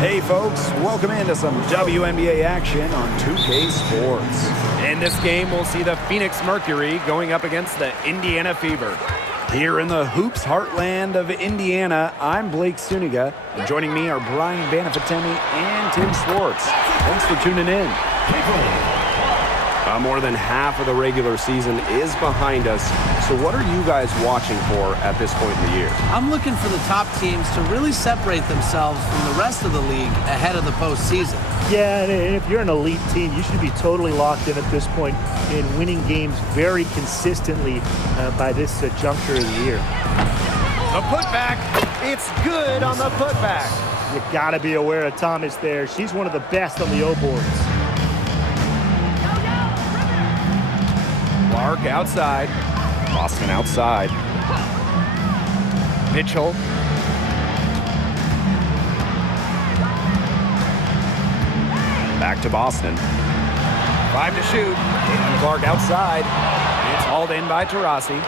Hey folks, welcome into some WNBA action on 2K Sports. In this game, we'll see the Phoenix Mercury going up against the Indiana Fever. Here in the hoops heartland of Indiana, I'm Blake Suniga, and joining me are Brian Banafitemi and Tim Schwartz. Thanks for tuning in. More than half of the regular season is behind us. So what are you guys watching for at this point in the year? I'm looking for the top teams to really separate themselves from the rest of the league ahead of the postseason. Yeah, and if you're an elite team, you should be totally locked in at this point in winning games very consistently by this juncture of the year. The putback, it's good on the putback. You got to be aware of Thomas there. She's one of the best on the O-boards. Clark outside. Boston outside. Mitchell. Back to Boston. 5 to shoot. Caitlin Clark outside. It's hauled in by Taurasi.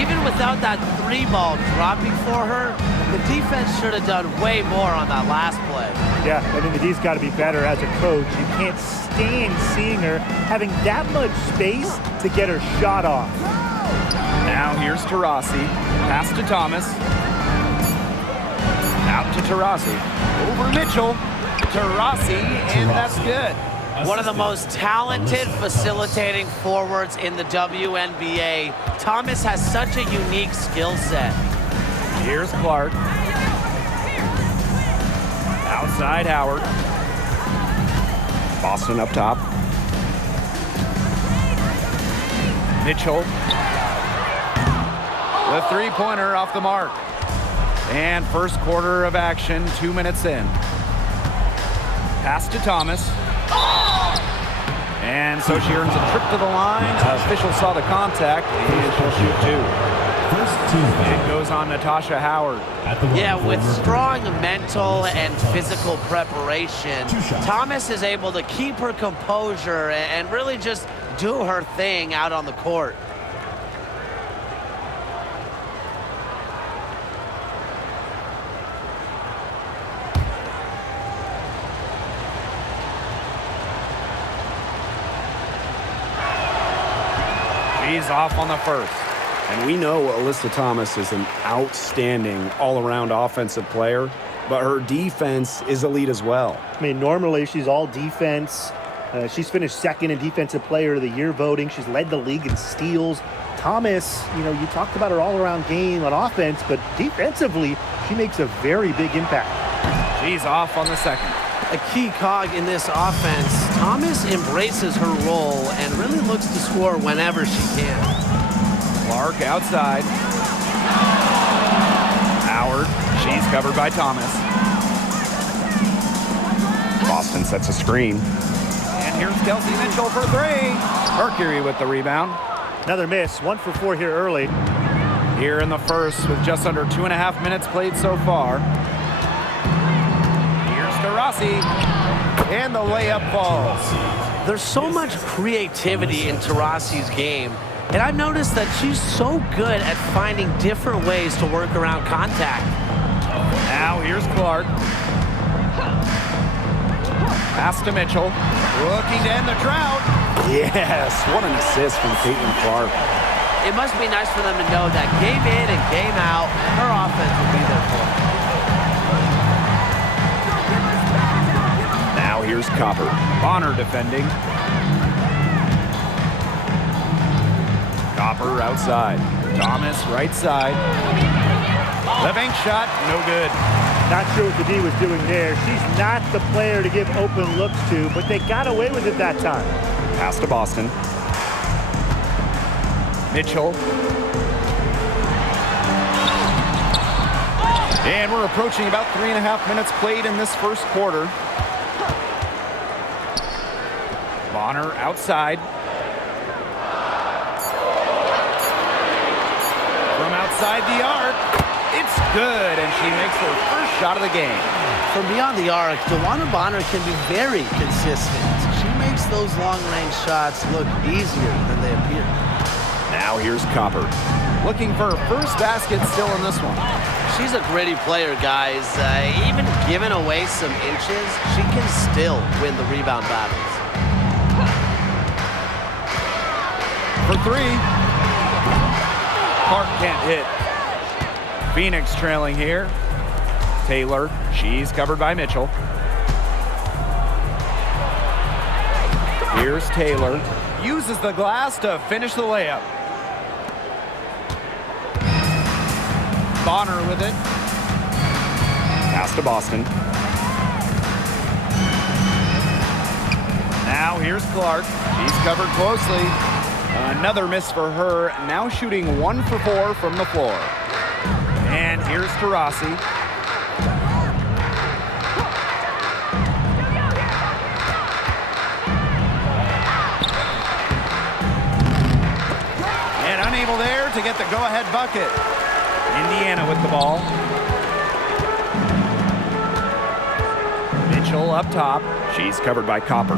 Even without that three ball dropping for her, the defense should have done way more on that last play. Yeah, I mean, the D's got to be better as a coach. You can't stand seeing her having that much space to get her shot off. Now here's Taurasi. Pass to Thomas. Out to Taurasi. Over Mitchell. Taurasi, and that's good. One of the most talented facilitating forwards in the WNBA. Thomas has such a unique skill set. Here's Clark. Outside Howard. Boston up top. Mitchell. The three-pointer off the mark. And first quarter of action, 2 minutes in. Pass to Thomas. And so she earns a trip to the line. Official saw the contact, and she'll shoot two. It goes on Natasha Howard. Yeah, with strong mental and physical preparation, Thomas is able to keep her composure and really just do her thing out on the court. She's off on the first. And we know Alyssa Thomas is an outstanding all-around offensive player, but her defense is elite as well. I mean, normally she's all defense. She's finished second in Defensive Player of the Year voting. She's led the league in steals. Thomas, you know, you talked about her all-around game on offense, but defensively, she makes a very big impact. She's off on the second. A key cog in this offense, Thomas embraces her role and really looks to score whenever she can. Clark outside. Howard, she's covered by Thomas. Boston sets a screen. And here's Kelsey Mitchell for three. Mercury with the rebound. Another miss, 1 for 4 here early. Here in the first with just under 2.5 minutes played so far. Here's Taurasi. And the layup falls. There's so much creativity in Taurasi's game. And I've noticed that she's so good at finding different ways to work around contact. Now here's Clark. Pass to Mitchell. Looking to end the drought. Yes, what an assist from Caitlin Clark. It must be nice for them to know that game in and game out, her offense will be there for her. Now here's Copper. Bonner defending. Copper outside. Thomas right side. The bank shot, no good. Not sure what the D was doing there. She's not the player to give open looks to, but they got away with it that time. Pass to Boston. Mitchell. And we're approaching about 3.5 minutes played in this first quarter. Bonner outside. From outside the arc, it's good, and she makes her first shot of the game. From beyond the arc, Wnba can be very consistent. She makes those long-range shots look easier than they appear. Now here's Copper. Looking for her first basket still in this one. She's a gritty player, guys. Even giving away some inches, she can still win the rebound battles. For three. Clark can't hit. Phoenix trailing here. Taylor, she's covered by Mitchell. Here's Taylor. Uses the glass to finish the layup. Bonner with it. Pass to Boston. Now here's Clark. She's covered closely. Another miss for her. Now shooting 1 for 4 from the floor. And here's Taurasi. And unable there to get the go-ahead bucket. Indiana with the ball. Mitchell up top. She's covered by Copper.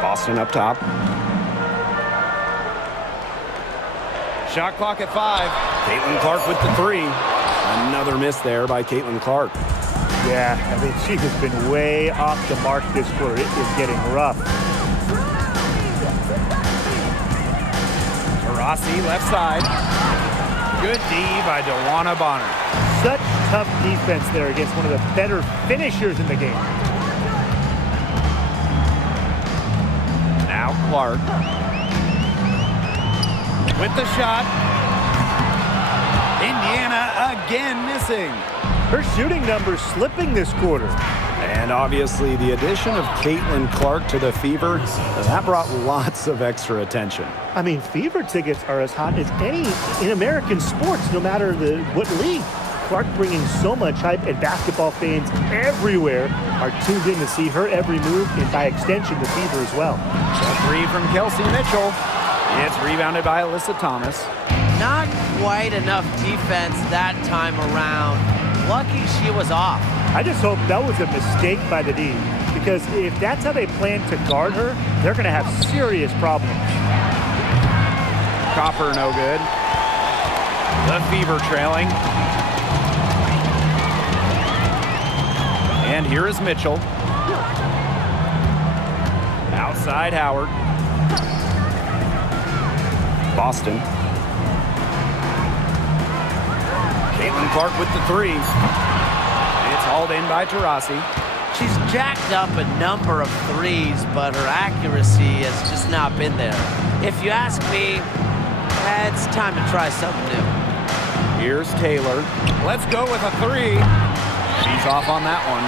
Boston up top. Shot clock at 5. Caitlin Clark with the 3. Another miss there by Caitlin Clark. Yeah, I mean, she has been way off the mark this quarter. It is getting rough. Taurasi left side. Good D by Wnba Bonner. Such tough defense there against one of the better finishers in the game. Now Clark. With the shot. Indiana again missing. Her shooting numbers slipping this quarter. And obviously the addition of Caitlin Clark to the Fever, that brought lots of extra attention. I mean, Fever tickets are as hot as any in American sports, no matter what league. Clark bringing so much hype, and basketball fans everywhere are tuned in to see her every move, and by extension, the Fever as well. A 3 from Kelsey Mitchell. It's rebounded by Alyssa Thomas. Not quite enough defense that time around. Lucky she was off. I just hope that was a mistake by the D, because if that's how they plan to guard her, they're going to have serious problems. Copper no good. The Fever trailing. And here is Mitchell. Outside Howard. Boston. Caitlin Clark with the 3. It's hauled in by Taurasi. She's jacked up a number of threes, but her accuracy has just not been there. If you ask me, it's time to try something new. Here's Taylor. Let's go with a 3. She's off on that one.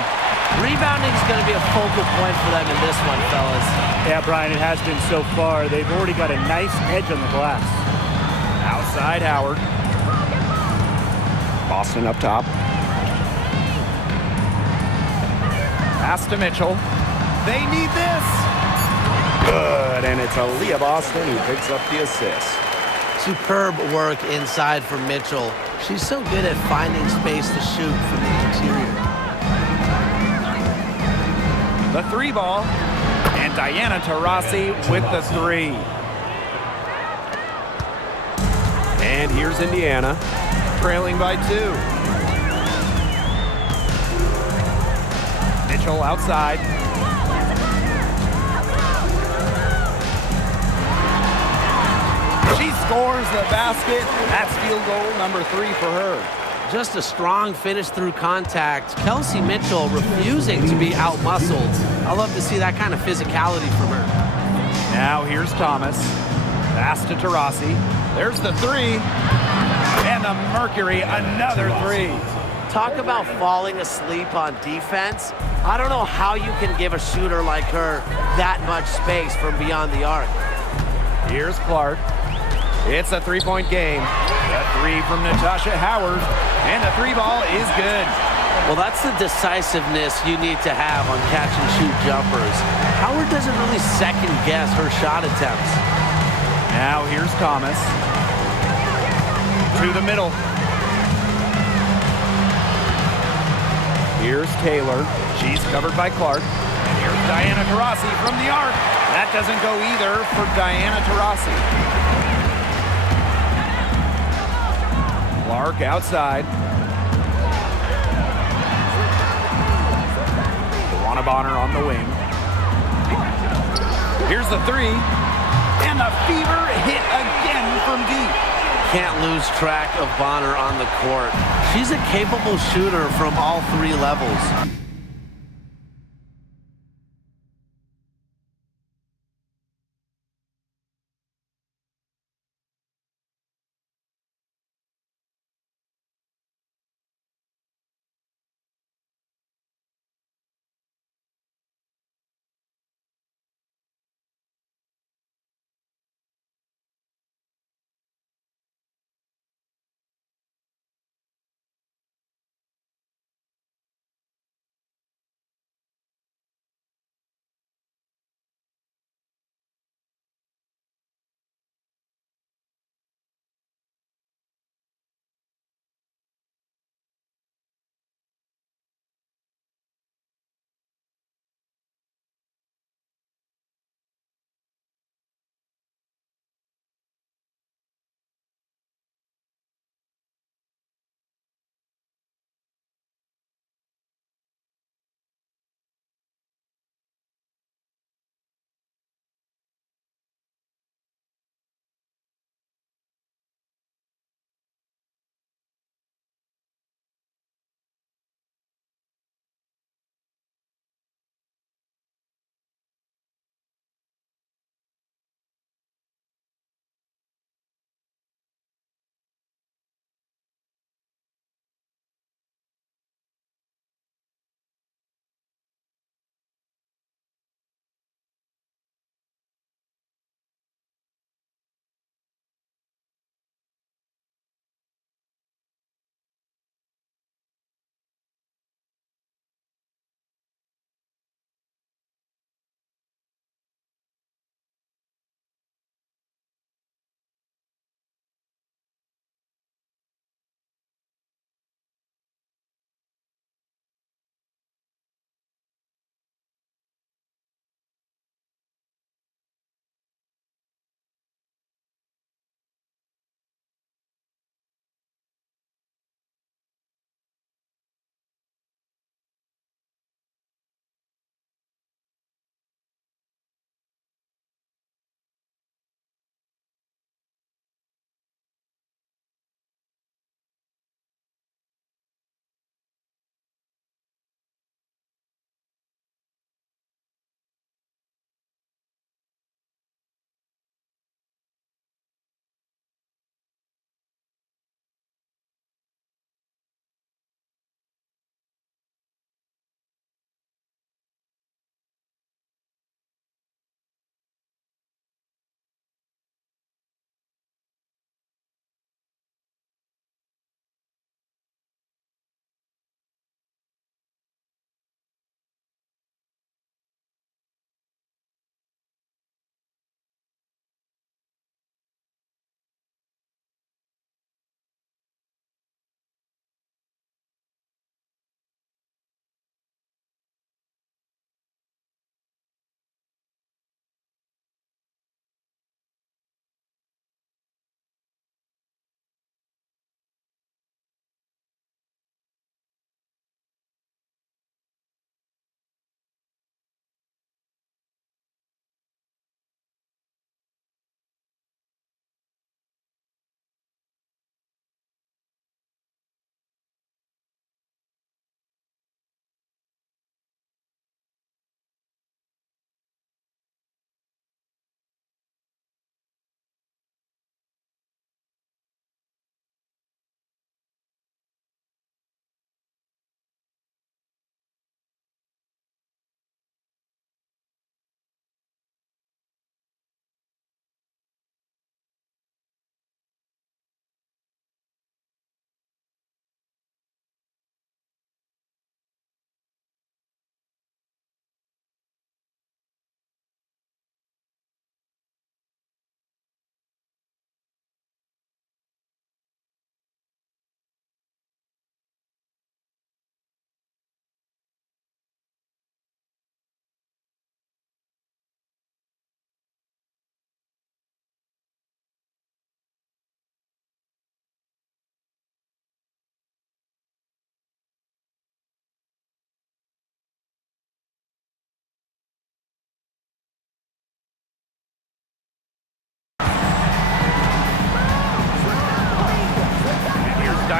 Rebounding is going to be a focal point for them in this one, fellas. Yeah, Brian, it has been so far. They've already got a nice edge on the glass. Outside Howard. Boston up top. Pass to Mitchell. They need this. Good, and it's Aaliyah Boston who picks up the assist. Superb work inside for Mitchell. She's so good at finding space to shoot from the interior. The 3 ball. And Diana Taurasi with the 3. And here's Indiana. Trailing by 2. Mitchell outside. She scores the basket. That's field goal number 3 for her. Just a strong finish through contact. Kelsey Mitchell refusing to be outmuscled. I love to see that kind of physicality from her. Now here's Thomas. Pass to Taurasi. There's the 3. And the Mercury, another 3. Talk about falling asleep on defense. I don't know how you can give a shooter like her that much space from beyond the arc. Here's Clark. It's a 3-point game. The 3 from Natasha Howard. And the 3 ball is good. Well, that's the decisiveness you need to have on catch and shoot jumpers. Howard doesn't really second guess her shot attempts. Now here's Thomas. To the middle. Here's Taylor. She's covered by Clark. And here's Diana Taurasi from the arc. That doesn't go either for Diana Taurasi. Clark outside. Wnba on the wing. Here's the three. And the fever hit again from deep. Can't lose track of Bonner on the court. She's a capable shooter from all three levels.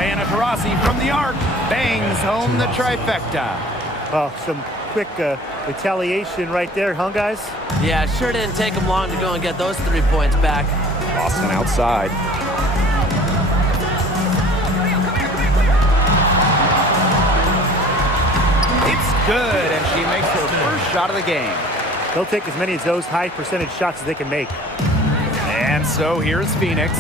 Diana Taurasi from the arc bangs home the trifecta. Well, some quick retaliation right there, huh, guys? Yeah, sure didn't take them long to go and get those 3 points back. Boston outside. It's good, and she makes her first shot of the game. They'll take as many of those high percentage shots as they can make. And so here's Phoenix,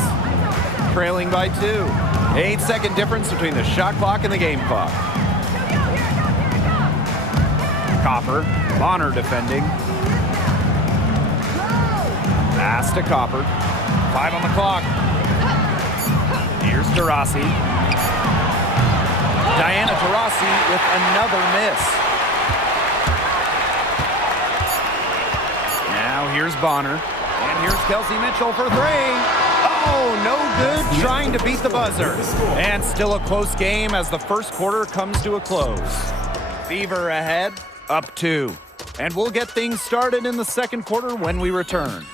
trailing by 2. 8-second difference between the shot clock and the game clock. Copper, Bonner defending. Pass to Copper. 5 on the clock. Here's Taurasi. Diana Taurasi with another miss. Now here's Bonner. And here's Kelsey Mitchell for 3. Oh, no good, trying to beat the buzzer. And still a close game as the first quarter comes to a close. Fever ahead, up 2. And we'll get things started in the second quarter when we return.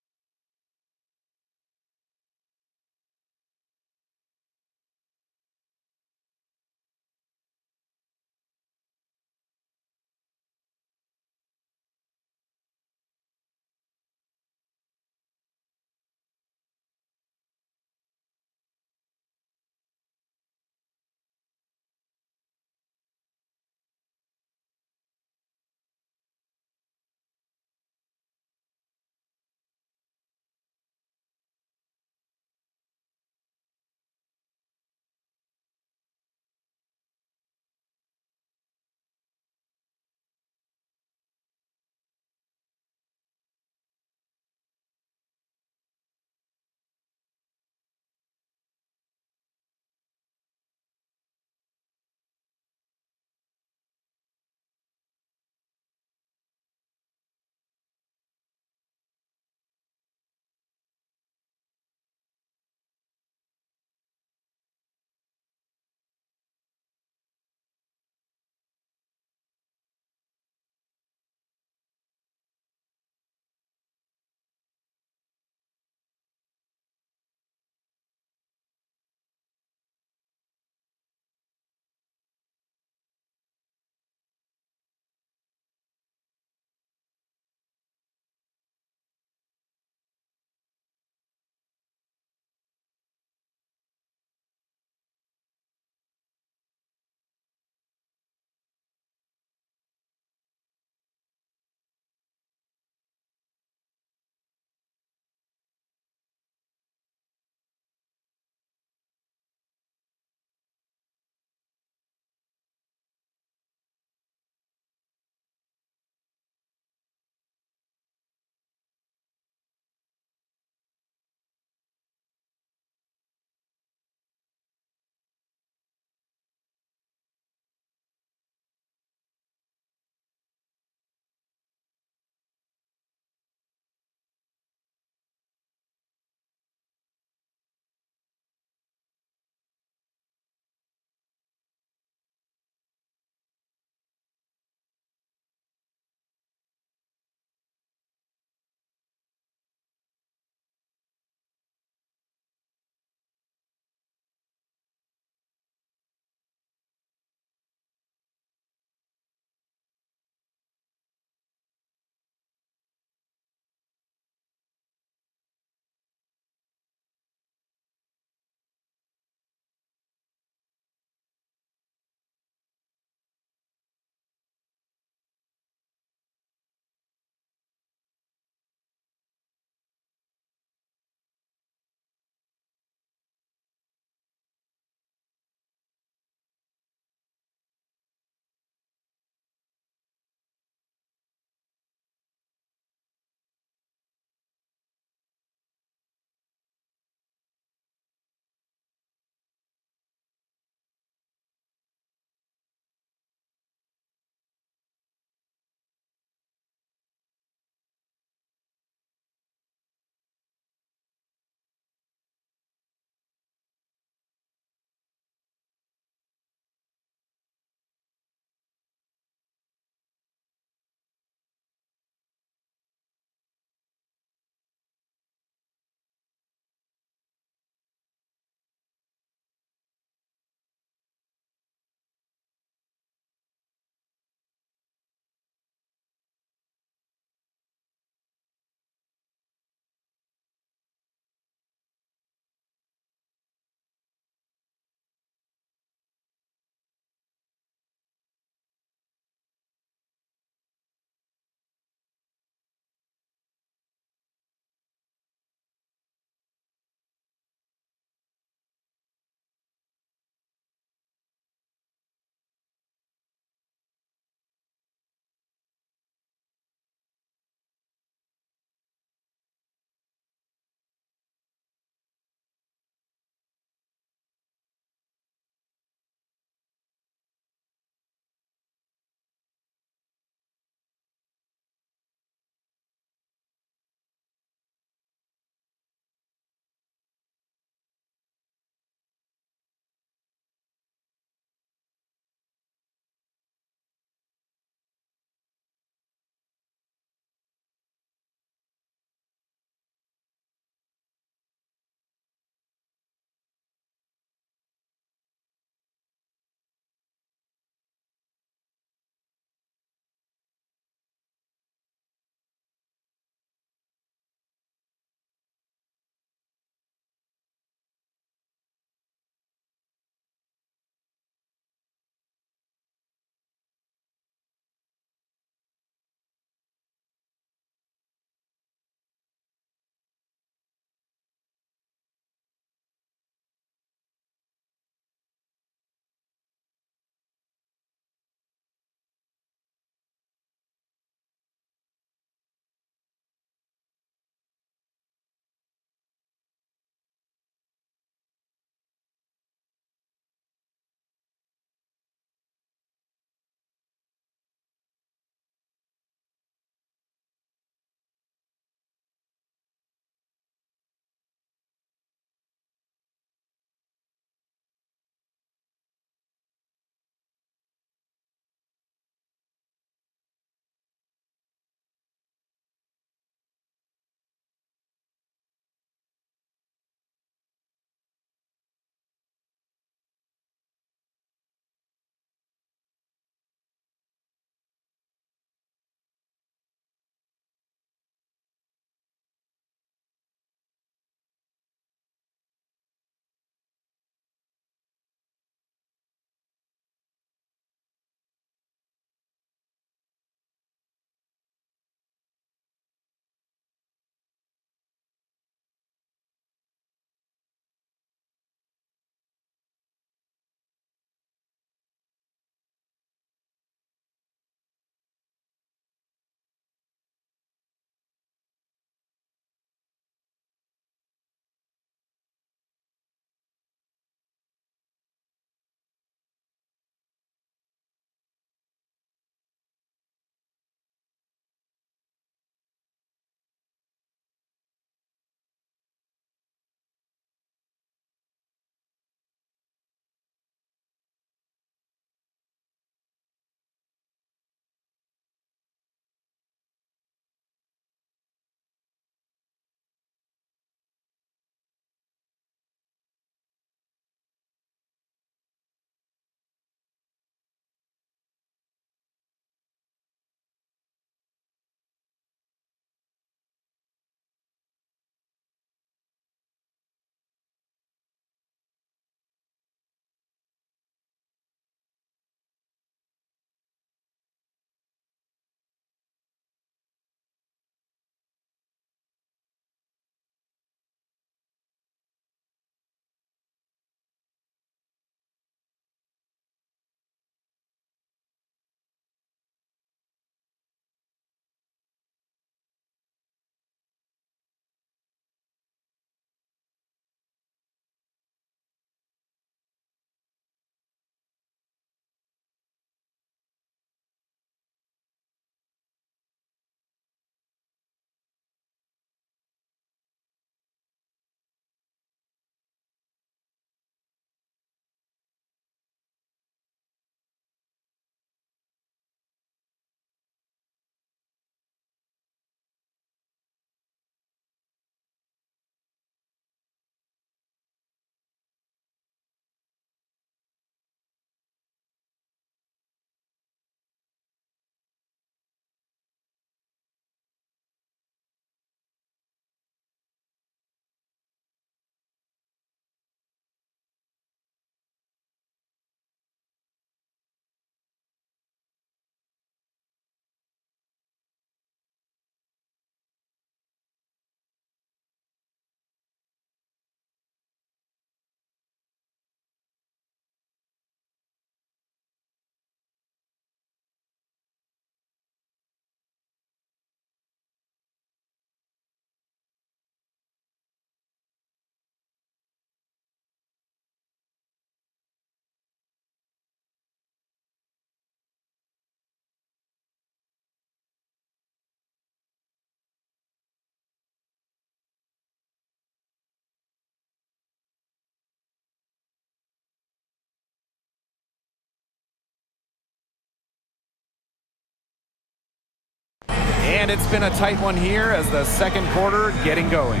And it's been a tight one here as the second quarter getting going.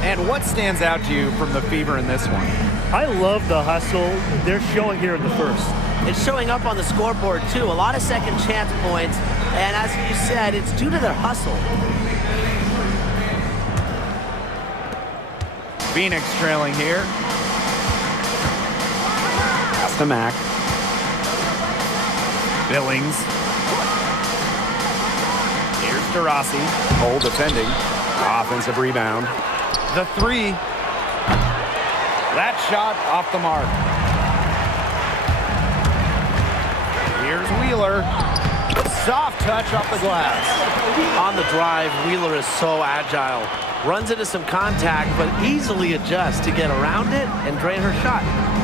And what stands out to you from the Fever in this one? I love the hustle they're showing here in the first. It's showing up on the scoreboard, too. A lot of second chance points. And as you said, it's due to their hustle. Phoenix trailing here. Pass to Mack. Billings. Here's DeRossi. Cole defending. Offensive rebound. The three. That shot off the mark. Here's Wheeler. Soft touch off the glass. On the drive, Wheeler is so agile. Runs into some contact, but easily adjusts to get around it and drain her shot.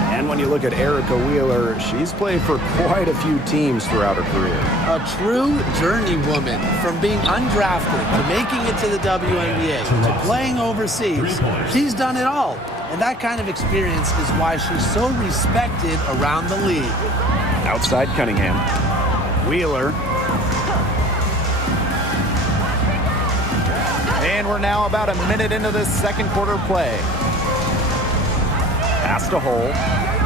And when you look at Erica Wheeler, she's played for quite a few teams throughout her career. A true journeywoman, from being undrafted to making it to the WNBA to playing overseas. She's done it all. And that kind of experience is why she's so respected around the league. Outside Cunningham. Wheeler. And we're now about a minute into this second quarter play. Pass to Hole.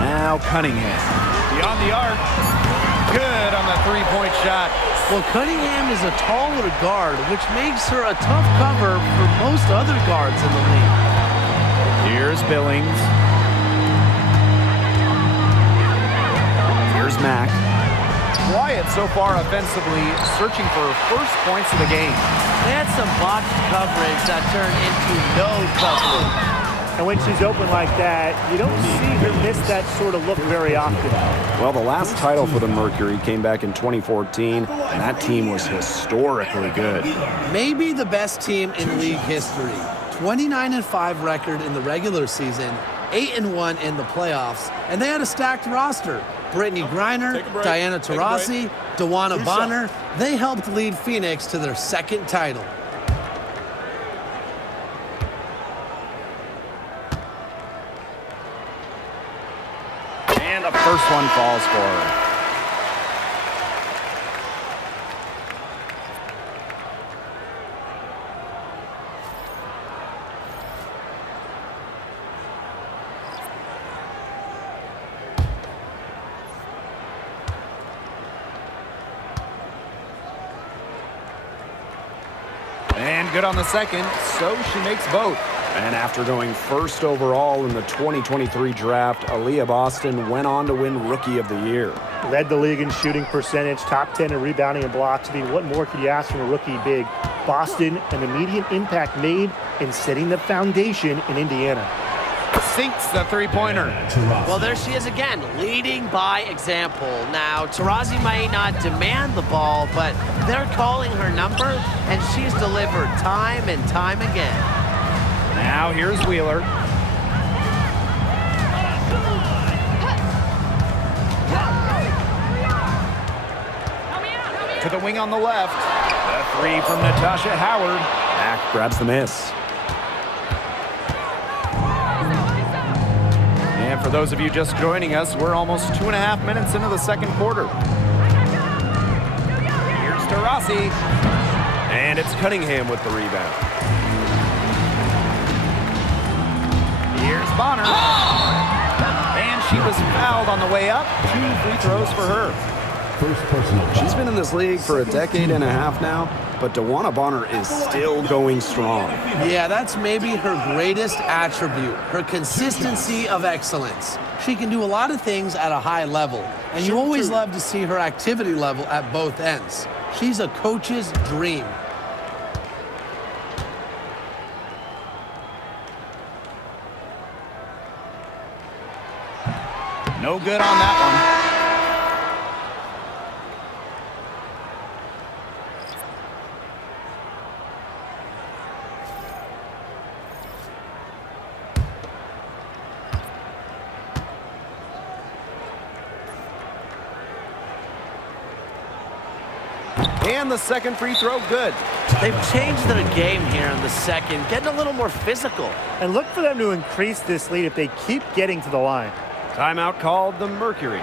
Now Cunningham. Beyond the arc. Good on the three-point shot. Well, Cunningham is a taller guard, which makes her a tough cover for most other guards in the league. Here's Billings. Here's Mack. Quiet so far offensively, searching for first points of the game. They had some botched coverage that turned into no coverage. And when she's open like that, you don't see her miss that sort of look very often. Well, the last title for the Mercury came back in 2014, and that team was historically good. Maybe the best team in league history. 29-5 record in the regular season, 8-1 in the playoffs, and they had a stacked roster. Brittany Griner, Diana Taurasi, Wnba Bonner, they helped lead Phoenix to their second title. And the first one falls for her. And good on the second, so she makes both. And after going first overall in the 2023 draft, Aaliyah Boston went on to win Rookie of the Year. Led the league in shooting percentage, top 10 in rebounding and blocks. I mean, what more could you ask from a rookie big? Boston, an immediate impact made in setting the foundation in Indiana. Sinks the three-pointer. Well, there she is again, leading by example. Now, Taurasi might not demand the ball, but they're calling her number, and she's delivered time and time again. Now here's Wheeler. To the wing on the left. The three from Natasha Howard. Mack grabs the miss. And for those of you just joining us, we're almost 2.5 minutes into the second quarter. Here's Taurasi. And it's Cunningham with the rebound. Here's Bonner. And she was fouled on the way up. 2 free throws for her. She's been in this league for a decade and a half now, but Wnba Bonner is still going strong. Yeah, that's maybe her greatest attribute, her consistency of excellence. She can do a lot of things at a high level, and you always love to see her activity level at both ends. She's a coach's dream. No good on that one. And the second free throw, good. They've changed their game here in the second, getting a little more physical. And look for them to increase this lead if they keep getting to the line. Timeout called the Mercury.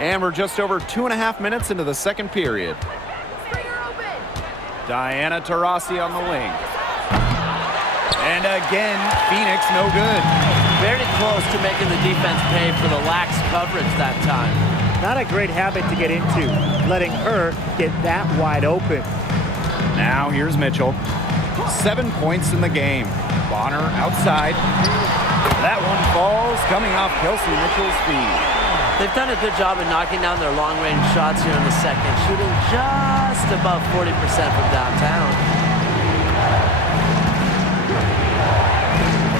And we're just over 2.5 minutes into the second period. Diana Taurasi on the wing. And again, Phoenix no good. Very close to making the defense pay for the lax coverage that time. Not a great habit to get into, letting her get that wide open. Now here's Mitchell. 7 points in the game. Bonner outside. That one falls, coming off Kelsey Mitchell's feet. They've done a good job of knocking down their long-range shots here in the second, shooting just above 40% from downtown.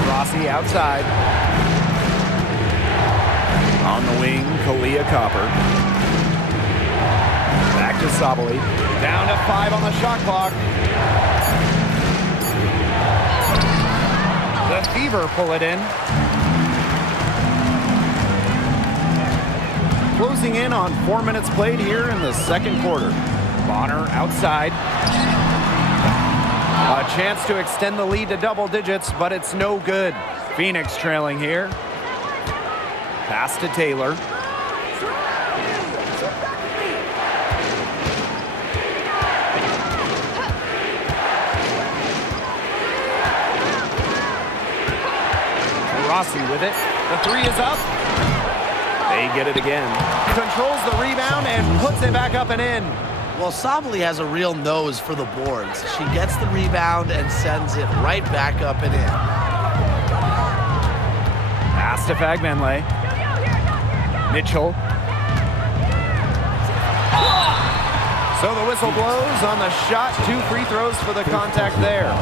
Rossi outside. On the wing, Kalia Copper. Back to Sabali. Down to 5 on the shot clock. The Fever pull it in. Closing in on 4 minutes played here in the second quarter. Bonner outside. A chance to extend the lead to double digits, but it's no good. Phoenix trailing here. Pass to Taylor. Rossi with it. The 3 is up. They get it again. Controls the rebound and puts it back up and in. Well, Sabali has a real nose for the boards. She gets the rebound and sends it right back up and in. Pass to Fagbenle. Mitchell. So the whistle blows on the shot. 2 free throws for the contact there.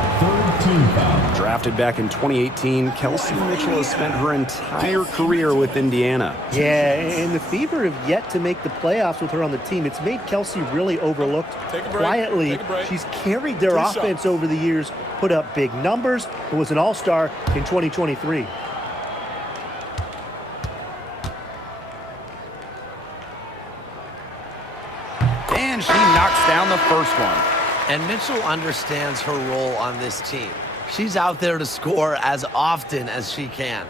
Drafted back in 2018, Kelsey Mitchell has spent her entire career with Indiana. Yeah, and the Fever have yet to make the playoffs with her on the team. It's made Kelsey really overlooked. Quietly, she's carried their offense over the years, put up big numbers, and was an all-star in 2023. And she knocks down the first one. And Mitchell understands her role on this team. She's out there to score as often as she can.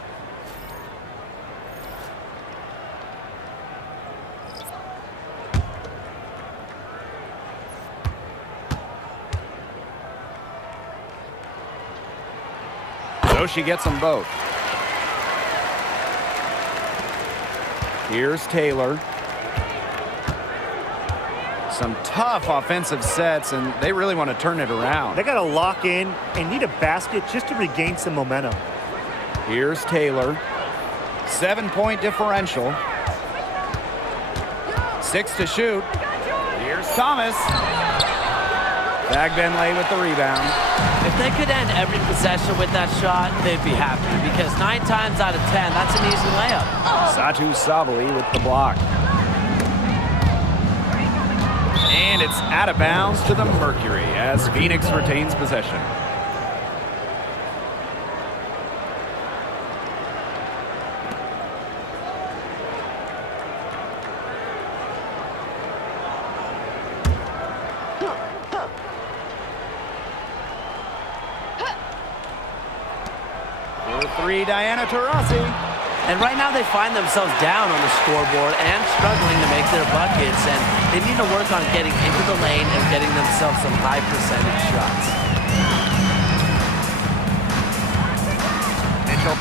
So she gets them both. Here's Taylor. Some tough offensive sets, and they really want to turn it around. They got to lock in and need a basket just to regain some momentum. Here's Taylor. 7-point differential. 6 to shoot. Here's Thomas. Fagbenle with the rebound. If they could end every possession with that shot, they'd be happy, because 9 times out of 10, that's an easy layup. Satu Sabali with the block. And it's out of bounds to the Mercury as Phoenix retains possession. For 3, Diana Taurasi. And right now they find themselves down on the scoreboard and struggling to make their buckets, and they need to work on getting into the lane and getting themselves some high percentage shots. Mitchell.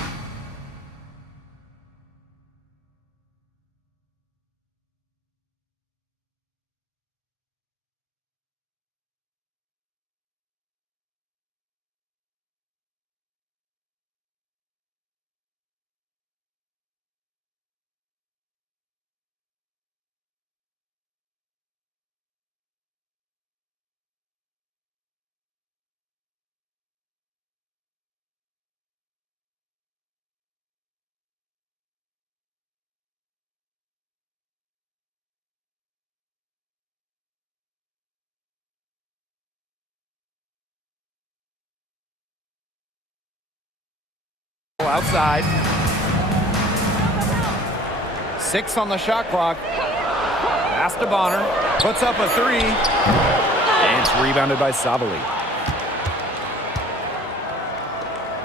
Outside. 6 on the shot clock. Pass to Bonner. Puts up a 3. And it's rebounded by Sabali.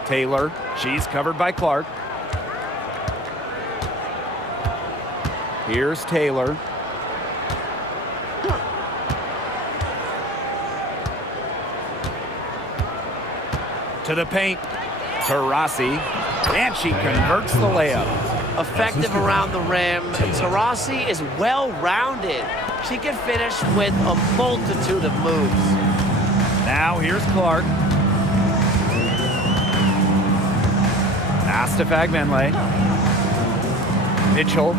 Taylor. She's covered by Clark. Here's Taylor. To the paint. Taurasi. And she converts the layup. Effective around the rim. Taurasi is well-rounded. She can finish with a multitude of moves. Now here's Clark. Pass to Fagbenle. Mitchell.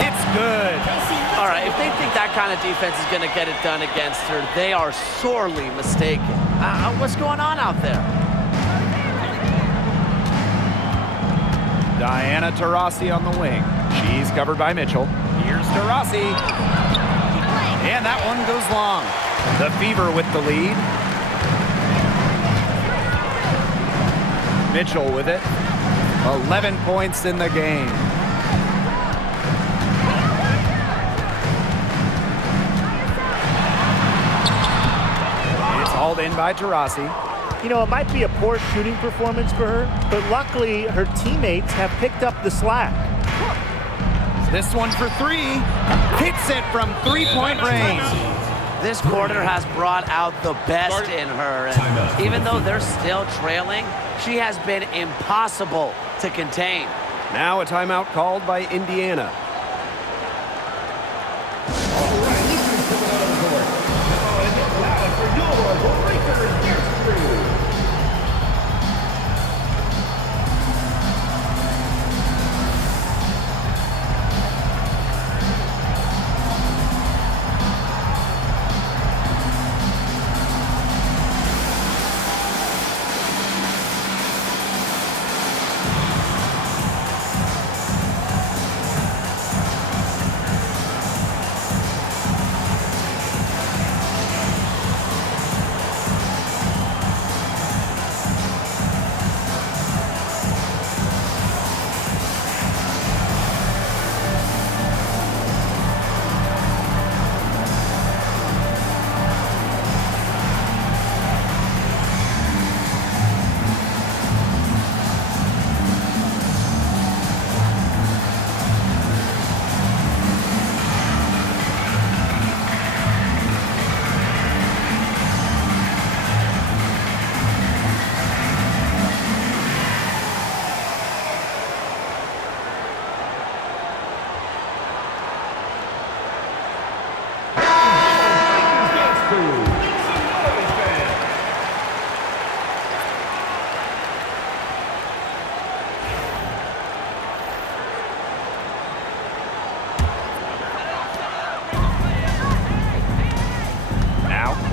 It's good. All right, if they think that kind of defense is going to get it done against her, they are sorely mistaken. What's going on out there? Diana Taurasi on the wing. She's covered by Mitchell. Here's Taurasi. And that one goes long. The Fever with the lead. Mitchell with it. 11 points in the game. It's hauled in by Taurasi. You know, it might be a poor shooting performance for her, but luckily her teammates have picked up the slack. This one for three. Hits it from three-point range. This quarter has brought out the best in her. And even though they're still trailing, she has been impossible to contain. Now a timeout called by Indiana.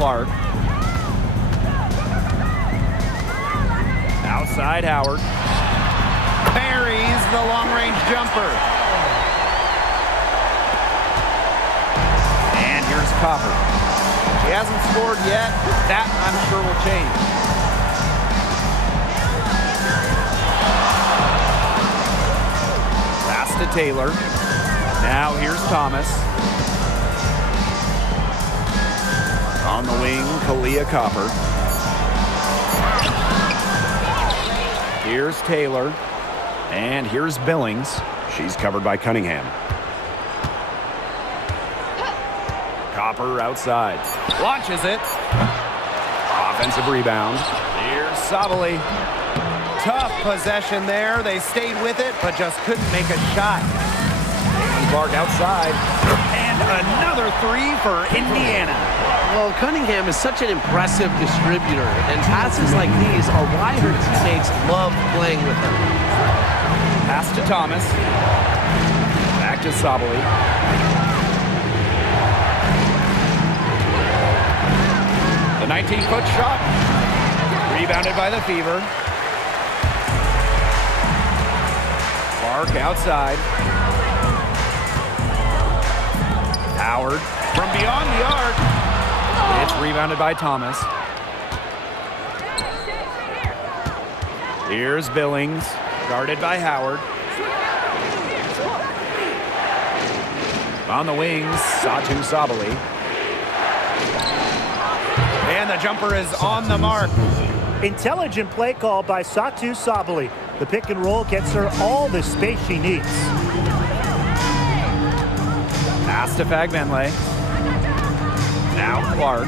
Clark. Outside Howard. Buries the long-range jumper. And here's Copper. She hasn't scored yet. That, I'm sure, will change. Pass to Taylor. Now here's Thomas. On the wing, Kalia Copper. Here's Taylor. And here's Billings. She's covered by Cunningham. Copper outside. Launches it. Offensive rebound. Here's Sabali. Tough possession there. They stayed with it, but just couldn't make a shot. Clark outside. And another three for Indiana. Well, Cunningham is such an impressive distributor, and passes like these are why her teammates love playing with her. Pass to Thomas. Back to Sabali. The 19-foot shot. Rebounded by the Fever. Clark outside. Howard from beyond the arc. It's rebounded by Thomas. Here's Billings, guarded by Howard. On the wings, Satu Sabali. And the jumper is on the mark. Intelligent play call by Satu Sabali. The pick and roll gets her all the space she needs. Pass to Fagbenle. Now Clark.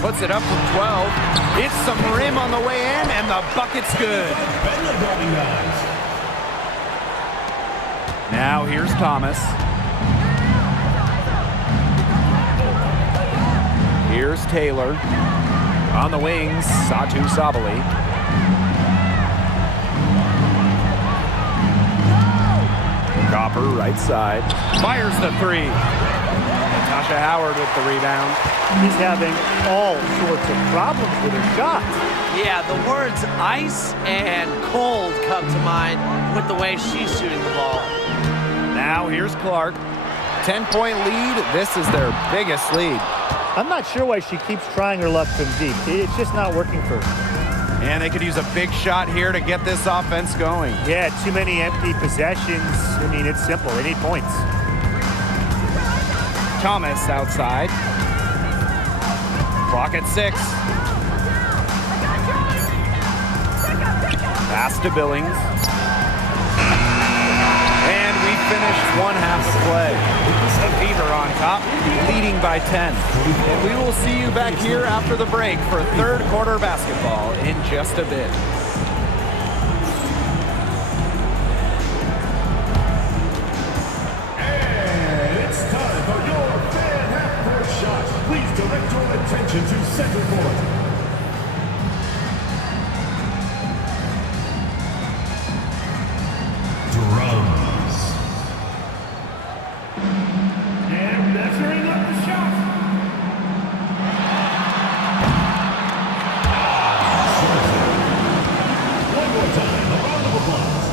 Puts it up from 12. Hits some rim on the way in, and the bucket's good. Now here's Thomas. Here's Taylor. On the wings, Satu Sabali. Copper, right side. Fires the three. Natasha Howard with the rebound. She's having all sorts of problems with her shot. Yeah, the words ice and cold come to mind with the way she's shooting the ball. Now here's Clark. 10-point lead. This is their biggest lead. I'm not sure why she keeps trying her luck from deep. It's just not working for her. And they could use a big shot here to get this offense going. Yeah, too many empty possessions. I mean, it's simple. They need points. Thomas outside. Clock at 6. Pass to Billings. And we finished one half of play. The Fever on top, leading by 10. And we will see you back here after the break for third quarter basketball in just a bit. And it's time for your fan half-court shot. Please direct your attention to center court. Drums. And measuring up the shot. One more time, a round of applause.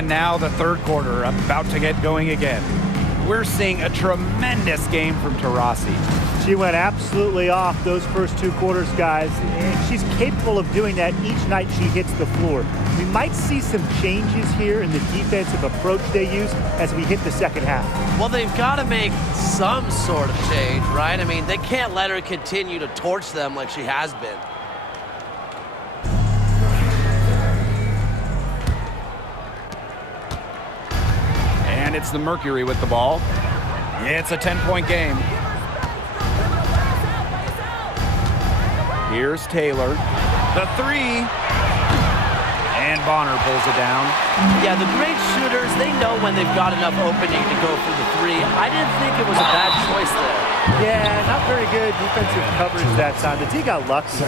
And now the third quarter about to get going again. We're seeing a tremendous game from Taurasi. She went absolutely off those first 2 quarters, guys, and she's capable of doing that each night she hits the floor. We might see some changes here in the defensive approach they use as we hit the second half. Well, they've got to make some sort of change, right? I mean, they can't let her continue to torch them like she has been. And it's the Mercury with the ball. It's a 10-point game. Here's Taylor. The three. And Bonner pulls it down. Yeah, the great shooters, they know when they've got enough opening to go for the three. I didn't think it was a bad choice there. Yeah, not very good defensive coverage that time. The D got lucky.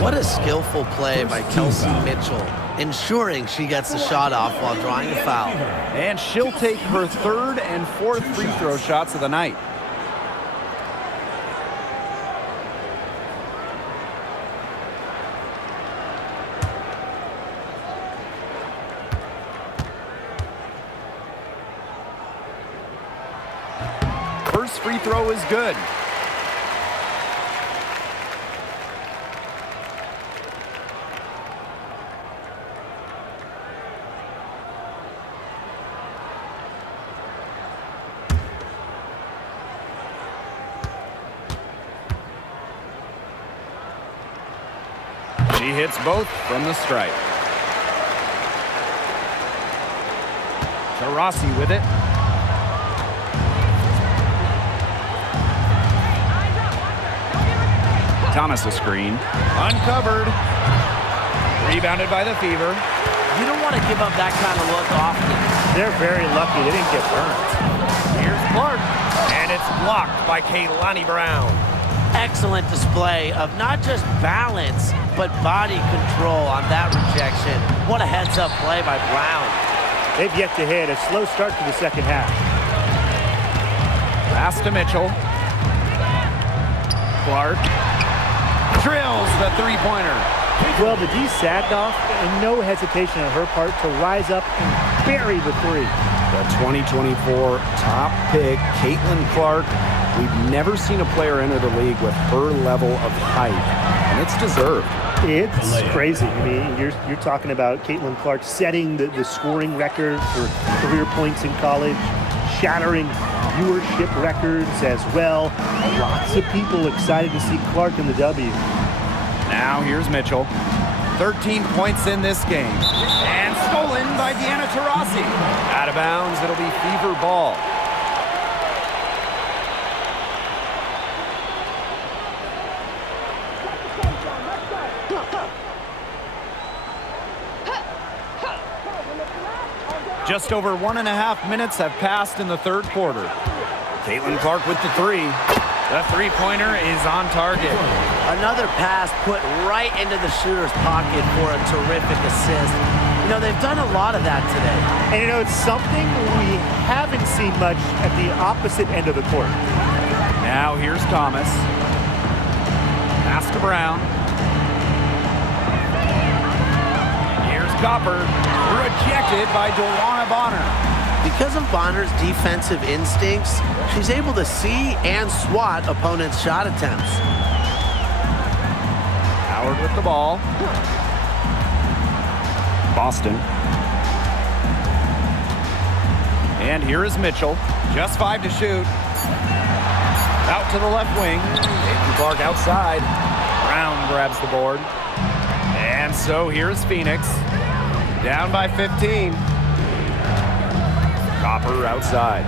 What a skillful play by Kelsey Mitchell, ensuring she gets the shot off while drawing a foul. And she'll take her third and fourth free throw shots of the night. First free throw is good. She hits both from the stripe. Taurasi with it. Thomas a screen. Uncovered. Rebounded by the Fever. You don't want to give up that kind of look often. They're very lucky they didn't get burned. Here's Clark. And it's blocked by Kaylani Brown. Excellent display of not just balance, but body control on that rejection. What a heads-up play by Brown. They've yet to hit a slow start to the second half. Pass to Mitchell. Clark drills the three-pointer. Well, the D sagged off, and no hesitation on her part to rise up and bury the three. The 2024 top pick, Caitlin Clark. We've never seen a player enter the league with her level of height, and it's deserved. It's crazy. I mean, you're talking about Caitlin Clark setting the scoring record for career points in college, shattering viewership records as well. Lots of people excited to see Clark in the W. Now here's Mitchell. 13 points in this game. And stolen by Deanna Taurasi. Out of bounds, it'll be Fever ball. Just over 1.5 minutes have passed in the third quarter. Caitlin Clark with the three. The three-pointer is on target. Another pass put right into the shooter's pocket for a terrific assist. You know, they've done a lot of that today. And you know, it's something we haven't seen much at the opposite end of the court. Now here's Thomas. Pass to Brown. Here's Copper. Rejected by Wnba Bonner. Because of Bonner's defensive instincts, she's able to see and swat opponents' shot attempts. Howard with the ball. Boston. And here is Mitchell. Just 5 to shoot. Out to the left wing. Caitlin Clark outside. Brown grabs the board. And so here's Phoenix. Down by 15. Copper outside.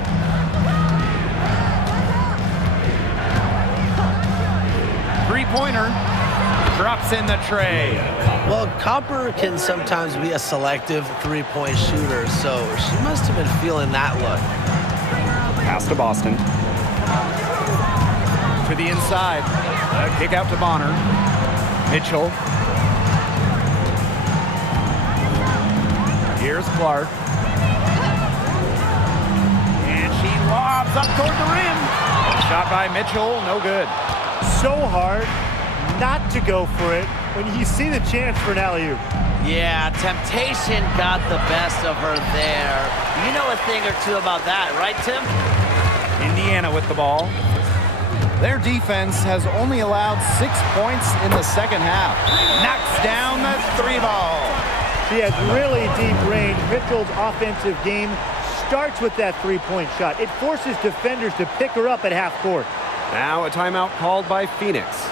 Three-pointer. Drops in the tray. Well, Copper can sometimes be a selective three-point shooter, so she must have been feeling that look. Pass to Boston. To the inside. A kick out to Bonner. Mitchell. Here's Clark. And she lobs up toward the rim. Shot by Mitchell, no good. So hard not to go for it when you see the chance for an alley-oop. Yeah, temptation got the best of her there. You know a thing or two about that, right, Tim? Indiana with the ball. Their defense has only allowed 6 points in the second half. Knocks down the 3-ball. She has really deep range. Mitchell's offensive game starts with that three-point shot. It forces defenders to pick her up at half court. Now a timeout called by Phoenix.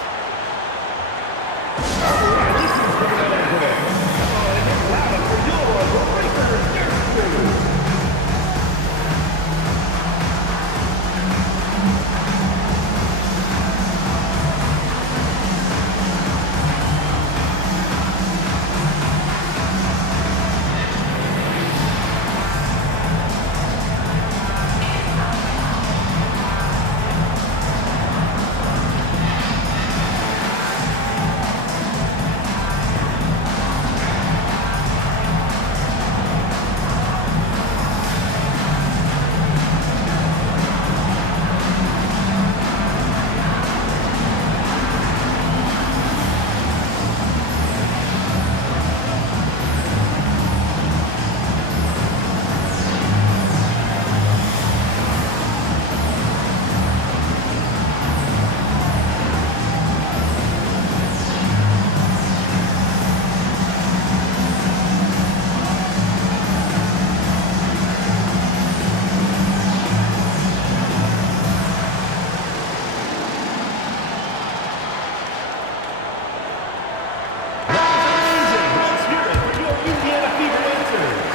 Let's hear it for your Indiana Fever answers.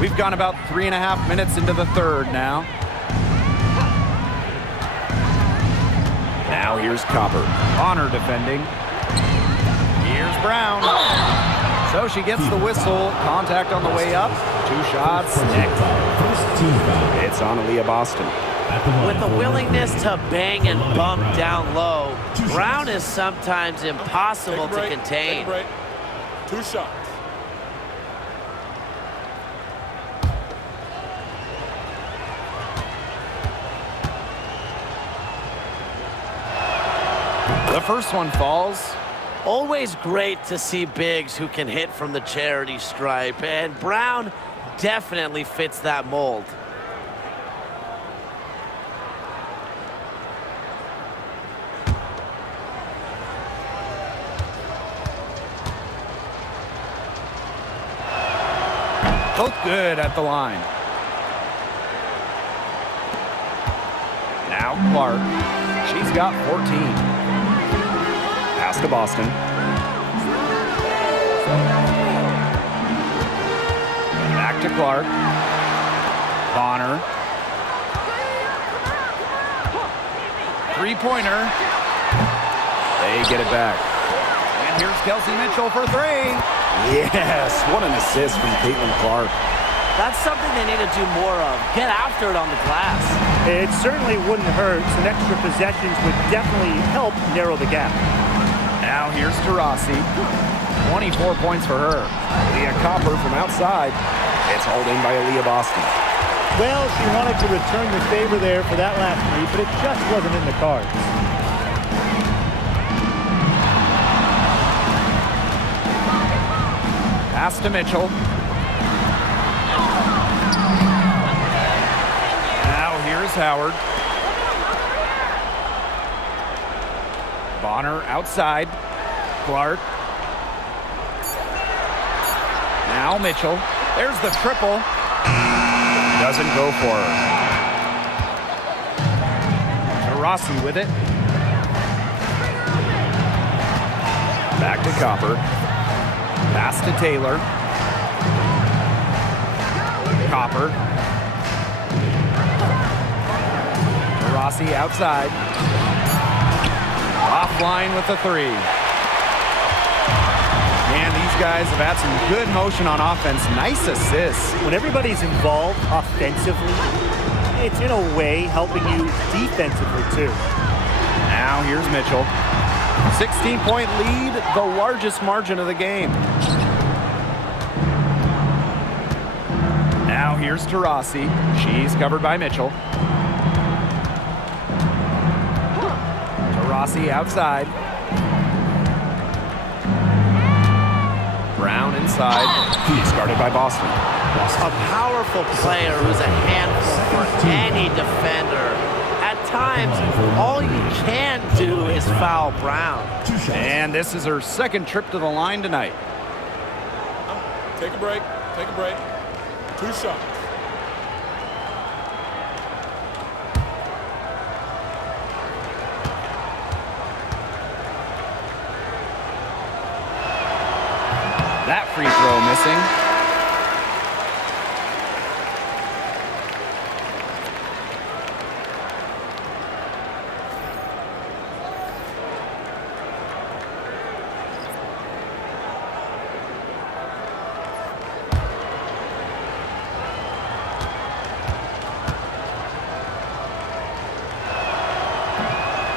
We've gone about 3.5 minutes into the third now. Now here's Copper. Honor defending. Here's Brown. So she gets the whistle. Contact on the way up. 2 shots. Next. First team foul. It's on Aaliyah Boston. With a willingness to bang and bump down low, Brown is sometimes impossible to contain. 2 shots. The first one falls. Always great to see bigs who can hit from the charity stripe, and Brown definitely fits that mold. Both good at the line. Now Clark. She's got 14. Pass to Boston. Back to Clark. Bonner. Three-pointer. They get it back. And here's Kelsey Mitchell for 3. Yes, what an assist from Caitlin Clark. That's something they need to do more of. Get after it on the glass. It certainly wouldn't hurt. Some extra possessions would definitely help narrow the gap. Now here's Taurasi. 24 points for her. Leah Copper from outside. It's hauled in by Aaliyah Boston. Well, she wanted to return the favor there for that last three, but it just wasn't in the cards. Pass to Mitchell. Now here's Howard. Bonner outside. Clark. Now Mitchell. There's the triple. Doesn't go for her. Taurasi with it. Back to Copper. Pass to Taylor. Copper. Taurasi outside. Offline with the 3. And these guys have had some good motion on offense. Nice assists. When everybody's involved offensively, it's in a way helping you defensively too. Now here's Mitchell. 16-point lead, the largest margin of the game. Now here's Taurasi. She's covered by Mitchell. Taurasi outside. Brown inside. He's guarded by Boston. A powerful player who's a handful for any defender. At times, all you can do is foul Brown. And this is her second trip to the line tonight. Take a break. Take a break. 2 shots. That free throw missing.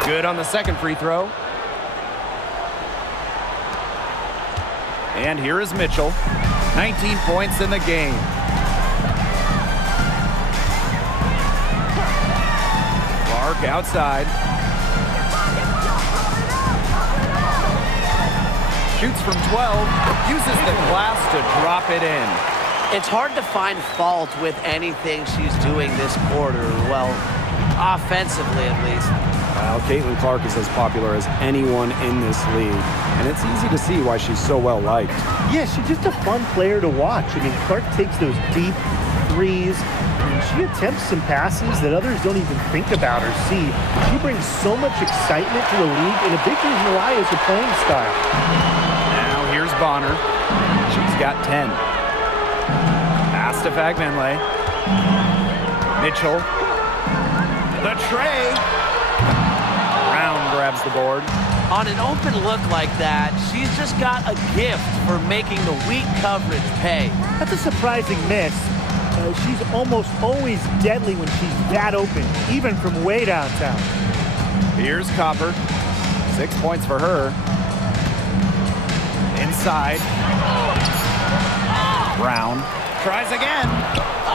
Good on the second free throw. And here is Mitchell. 19 points in the game. Clark outside. Shoots from 12. Uses the glass to drop it in. It's hard to find fault with anything she's doing this quarter. Well, offensively at least. Well, Caitlin Clark is as popular as anyone in this league, and it's easy to see why she's so well liked. Yeah, she's just a fun player to watch. I mean, Clark takes those deep threes, and she attempts some passes that others don't even think about or see. She brings so much excitement to the league, and a big reason why is her playing style. Now here's Bonner. She's got 10. Pass to Fagbenle. Mitchell. The tray. Brown grabs the board. On an open look like that, she's just got a gift for making the weak coverage pay. That's a surprising miss. She's almost always deadly when she's that open, even from way downtown. Here's Copper. 6 points for her. Inside. Brown tries again.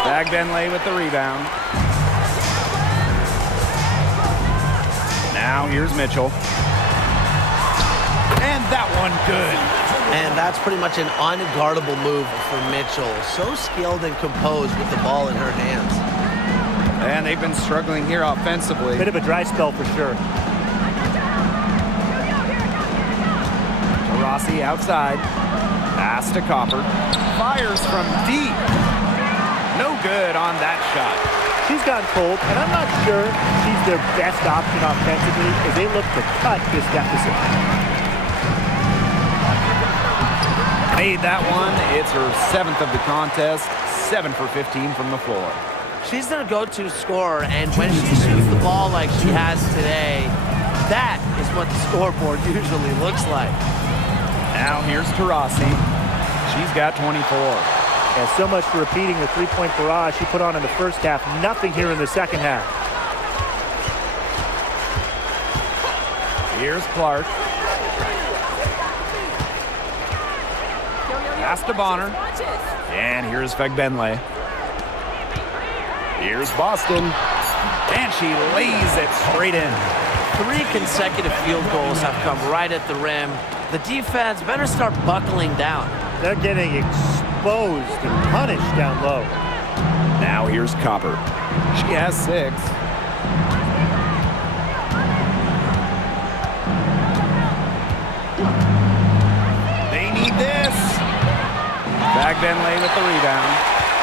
Fagbenle with the rebound. Now here's Mitchell. And that one good. And that's pretty much an unguardable move for Mitchell. So skilled and composed with the ball in her hands. And they've been struggling here offensively. Bit of a dry spell for sure. Taurasi outside. Pass to Copper. Fires from deep. No good on that shot. She's gone cold, and I'm not sure she's their best option offensively as they look to cut this deficit. Made that one. It's her 7th of the contest. 7 for 15 from the floor. She's their go-to scorer, and when she shoots the ball like she has today, that is what the scoreboard usually looks like. Now here's Taurasi. She's got 24. And so much for repeating the three-point barrage she put on in the first half. Nothing here in the second half. Here's Clark. Pass to Bonner. And here's Fagbenle. Here's Boston. And she lays it straight in. 3 consecutive field goals have come right at the rim. The defense better start buckling down. They're getting exposed and punished down low. Now here's Copper. She has 6. They need this. Fagbenle with the rebound.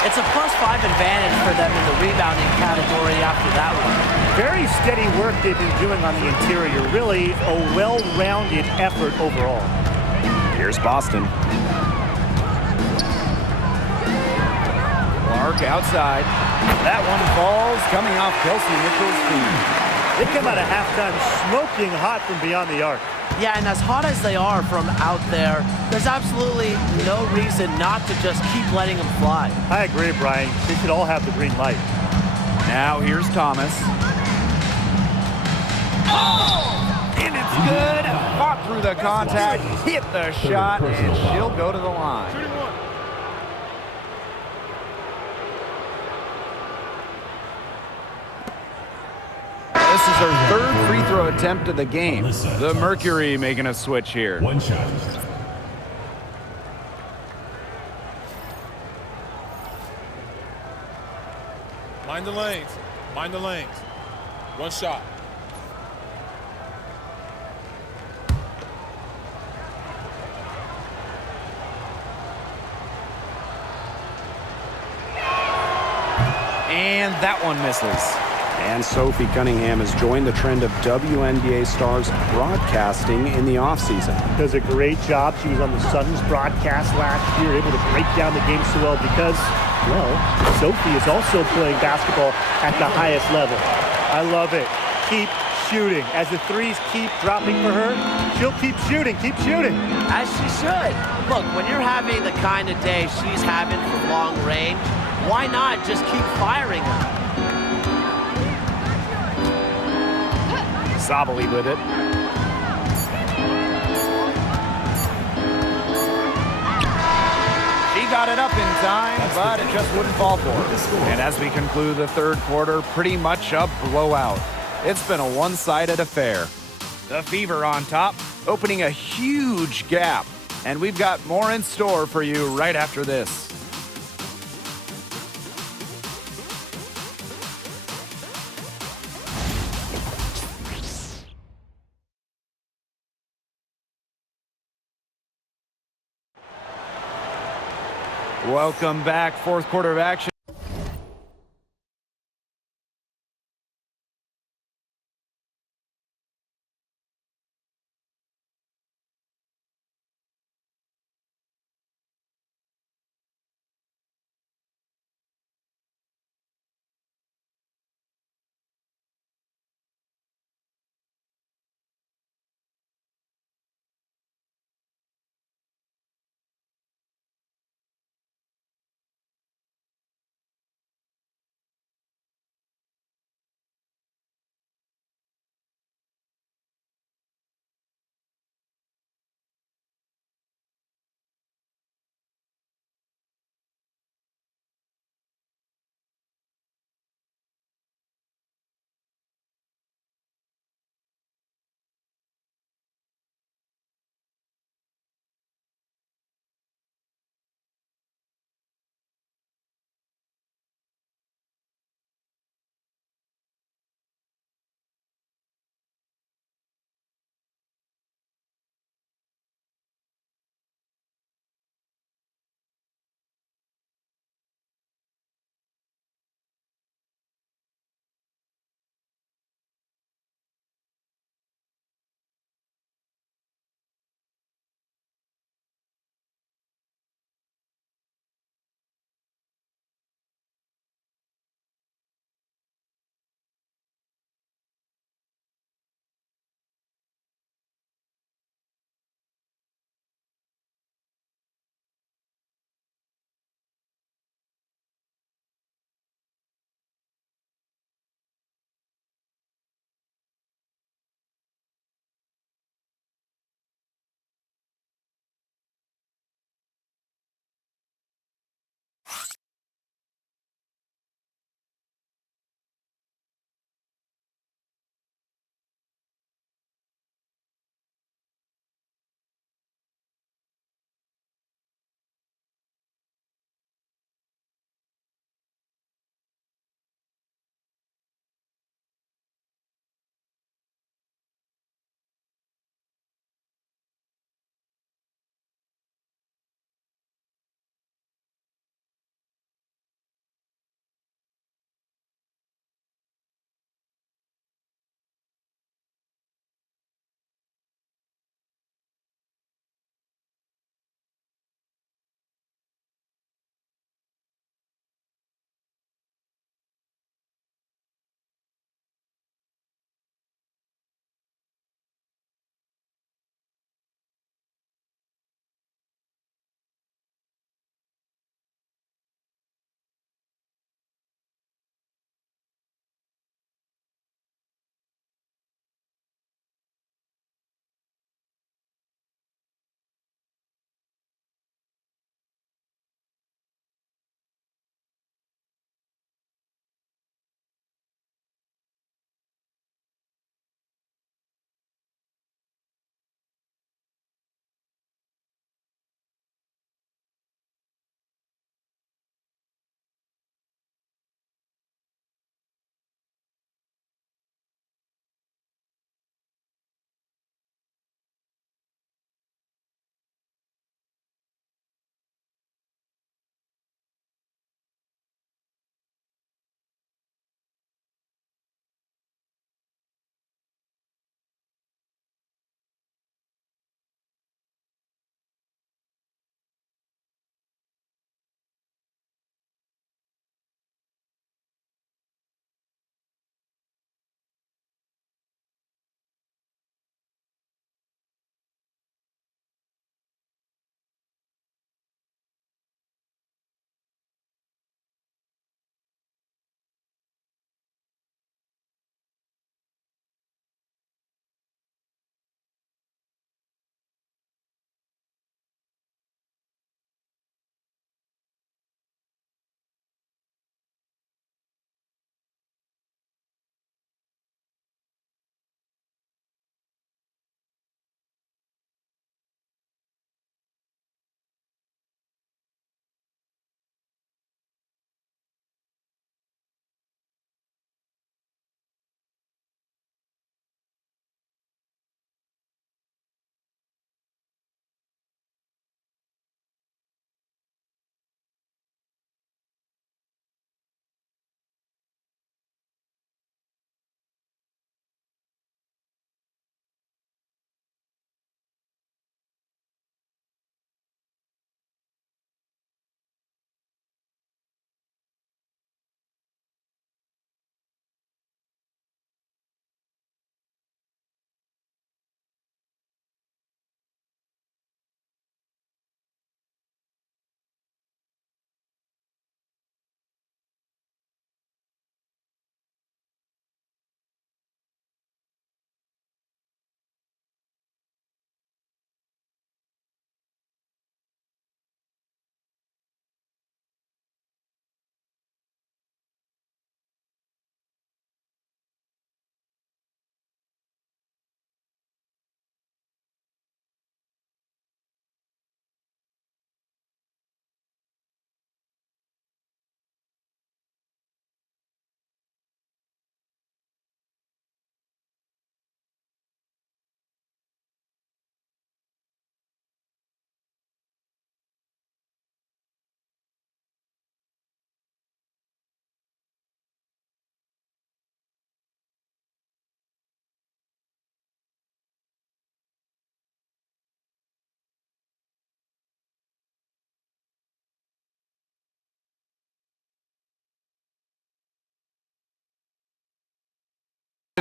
It's a +5 advantage for them in the rebounding category after that one. Very steady work they've been doing on the interior. Really a well-rounded effort overall. Here's Boston. Clark outside. That one falls coming off Kelsey Mitchell's feet. They come out of halftime smoking hot from beyond the arc. Yeah, and as hot as they are from out there, there's absolutely no reason not to just keep letting them fly. I agree, Brian. They should all have the green light. Now here's Thomas. And it's good. Fought through the contact, hit the shot, and she'll go to the line. their third free throw attempt of the game. The Mercury making a switch here. One shot. Mind the lanes. Mind the lanes. One shot. And that one misses. And Sophie Cunningham has joined the trend of WNBA stars broadcasting in the offseason. Does a great job. She was on the Suns broadcast last year, able to break down the game so well because, well, Sophie is also playing basketball at the highest level. I love it. Keep shooting. As the threes keep dropping for her, she'll keep shooting, As she should. Look, when you're having the kind of day she's having from long range, why not just keep firing her? Sabali with it. She got it up in time, but it just wouldn't fall for her. And as we conclude the third quarter, pretty much a blowout. It's been a one-sided affair. The Fever on top, opening a huge gap. And we've got more in store for you right after this. Welcome back. Fourth quarter of action.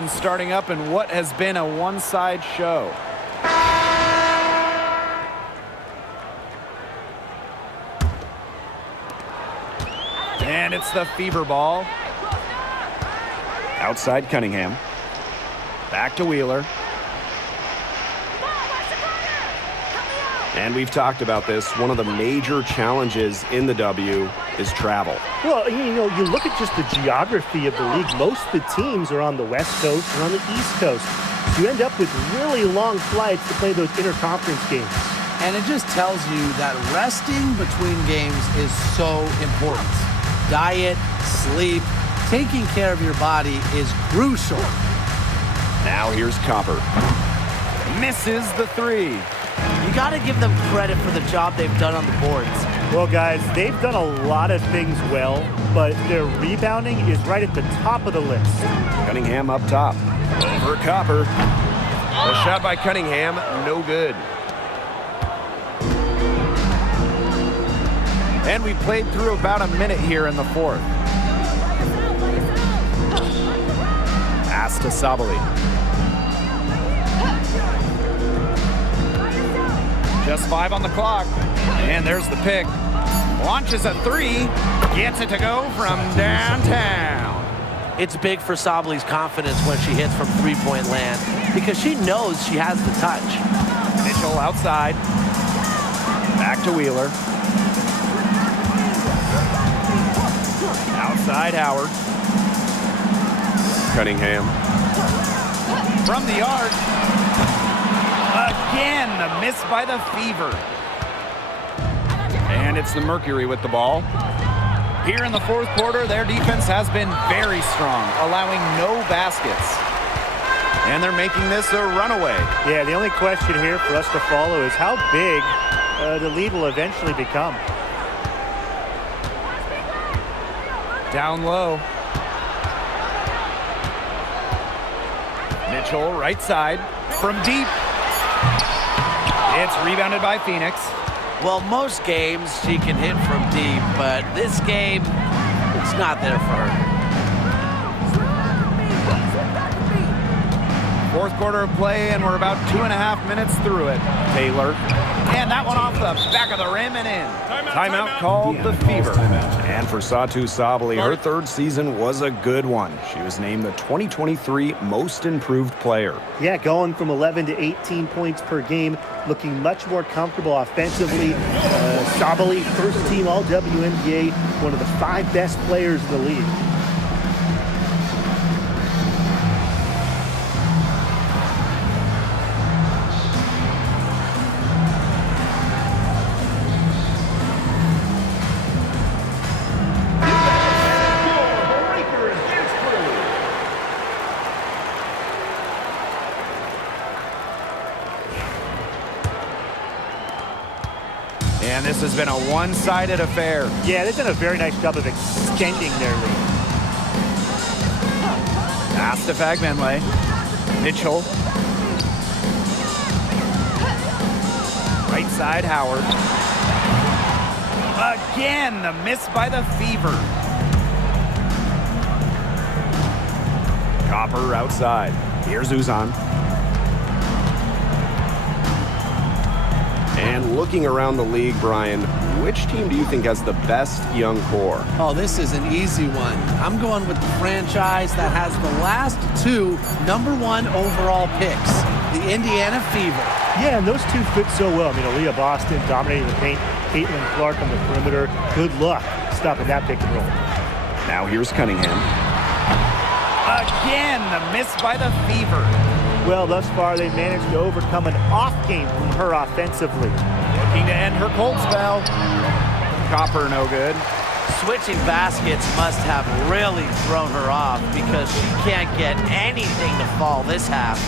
Starting up in what has been a one-side show. And it's the Fever ball. Outside Cunningham. Back to Wheeler. And we've talked about this. One of the major challenges in the W is travel. Well, you know, you look at just the geography of the league. Most of the teams are on the West Coast or on the East Coast. So you end up with really long flights to play those interconference games. And it just tells you that resting between games is so important. Diet, sleep, taking care of your body is crucial. Now here's Copper. Misses the three. You got to give them credit for the job they've done on the boards. Well, guys, they've done a lot of things well, but their rebounding is right at the top of the list. Cunningham up top. Over Copper. The shot by Cunningham, no good. And we played through about a minute here in the fourth. Pass to Sabali. Just 5 on the clock. And there's the pick. Launches a three. Gets it to go from downtown. It's big for Sabali's confidence when she hits from three-point land because she knows she has the touch. Mitchell outside. Back to Wheeler. Outside Howard. Cunningham. From the arc. Again, the miss by the Fever. And it's the Mercury with the ball. Here in the fourth quarter, their defense has been very strong, allowing no baskets. And they're making this a runaway. Yeah, the only question here for us to follow is how big the lead will eventually become. Down low. Mitchell, right side, from deep. It's rebounded by Phoenix. Well, most games she can hit from deep, but this game, it's not there for her. Fourth quarter of play, and we're about 2.5 minutes through it. Taylor. And that one off the back of the rim and in. Timeout called the Fever. And for Satu Sabali, her third season was a good one. She was named the 2023 Most Improved Player. Yeah, going from 11 to 18 points per game, looking much more comfortable offensively. Sabali, first team all WNBA, one of the 5 best players in the league. And this has been a one-sided affair. Yeah, they've done a very nice job of extending their lead. Pass to Fagmenle. Mitchell. Right side, Howard. Again, the miss by the Fever. Copper outside. Here's Uzan. And looking around the league, Brian, which team do you think has the best young core? Oh, this is an easy one. I'm going with the franchise that has the last 2 #1 overall picks, the Indiana Fever. Yeah, and those two fit so well. I mean, Aaliyah Boston dominating the paint, Caitlin Clark on the perimeter. Good luck stopping that pick and roll. Now here's Cunningham. Again, the miss by the Fever. Well, thus far, they've managed to overcome an off game from her offensively. Looking to end her cold spell. Copper, no good. Switching baskets must have really thrown her off because she can't get anything to fall this half.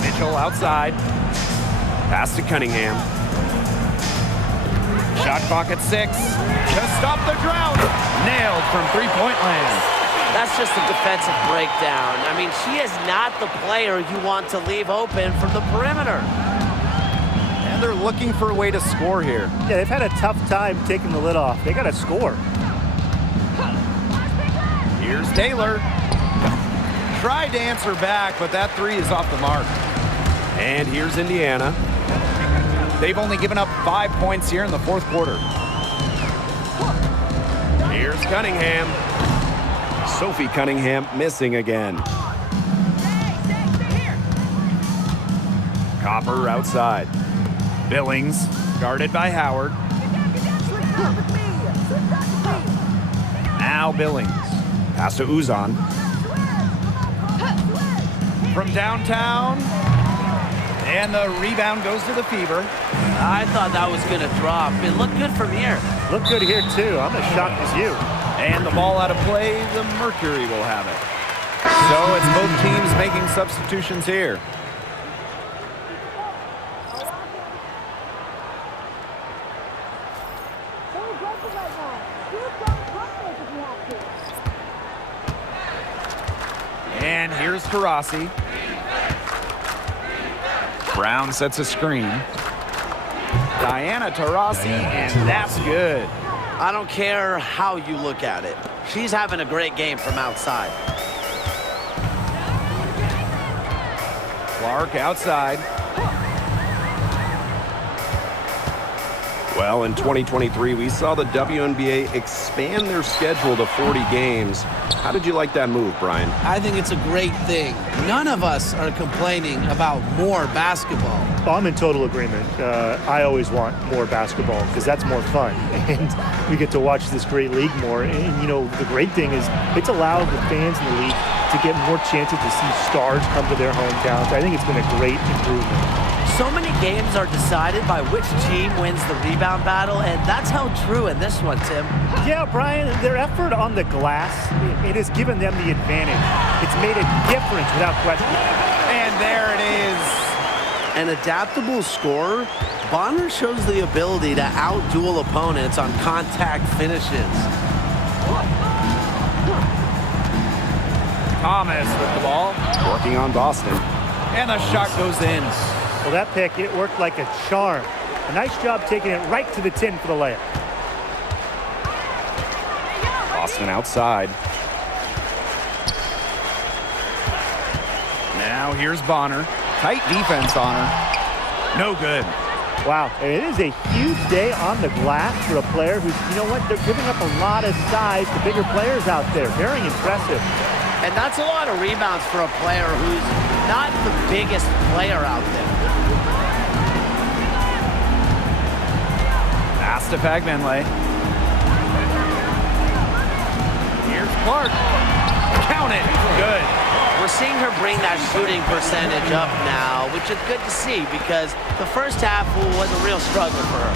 Mitchell outside. Pass to Cunningham. Shot clock at 6. To stop the drought. Nailed from three-point land. That's just a defensive breakdown. I mean, she is not the player you want to leave open from the perimeter. And they're looking for a way to score here. Yeah, they've had a tough time taking the lid off. They got to score. Here's Taylor. Tried to answer back, but that three is off the mark. And here's Indiana. They've only given up 5 points here in the fourth quarter. Here's Cunningham. Sophie Cunningham missing again. Copper outside. Billings guarded by Howard. Now Billings. Pass to Uzan. From downtown. And the rebound goes to the Fever. I thought that was going to drop. It looked good from here. Look good here, too. I'm as shocked as you. And the ball out of play, the Mercury will have it. So it's both teams making substitutions here. And here's Taurasi. Brown sets a screen. Diana Taurasi, and that's good. I don't care how you look at it. She's having a great game from outside. Clark outside. Well, in 2023, we saw the WNBA expand their schedule to 40 games. How did you like that move, Brian? I think it's a great thing. None of us are complaining about more basketball. Well, I'm in total agreement. I always want more basketball because that's more fun. And we get to watch this great league more. And, you know, the great thing is it's allowed the fans in the league to get more chances to see stars come to their hometowns. I think it's been a great improvement. So many games are decided by which team wins the rebound battle, and that's held true in this one, Tim. Yeah, Brian, their effort on the glass, it has given them the advantage. It's made a difference without question. And there it is. An adaptable scorer, Bonner shows the ability to outduel opponents on contact finishes. Thomas with the ball. Working on Boston. And the shot goes in. Well, that pick, it worked like a charm. A nice job taking it right to the tin for the layup. Boston outside. Now here's Bonner. Tight defense on her. No good. Wow, it is a huge day on the glass for a player who's, you know what, they're giving up a lot of size to bigger players out there. Very impressive. And that's a lot of rebounds for a player who's not the biggest player out there. Pass to Fagbenle. Here's Clark. Count it. Good. We're seeing her bring that shooting percentage up now, which is good to see because the first half was a real struggle for her.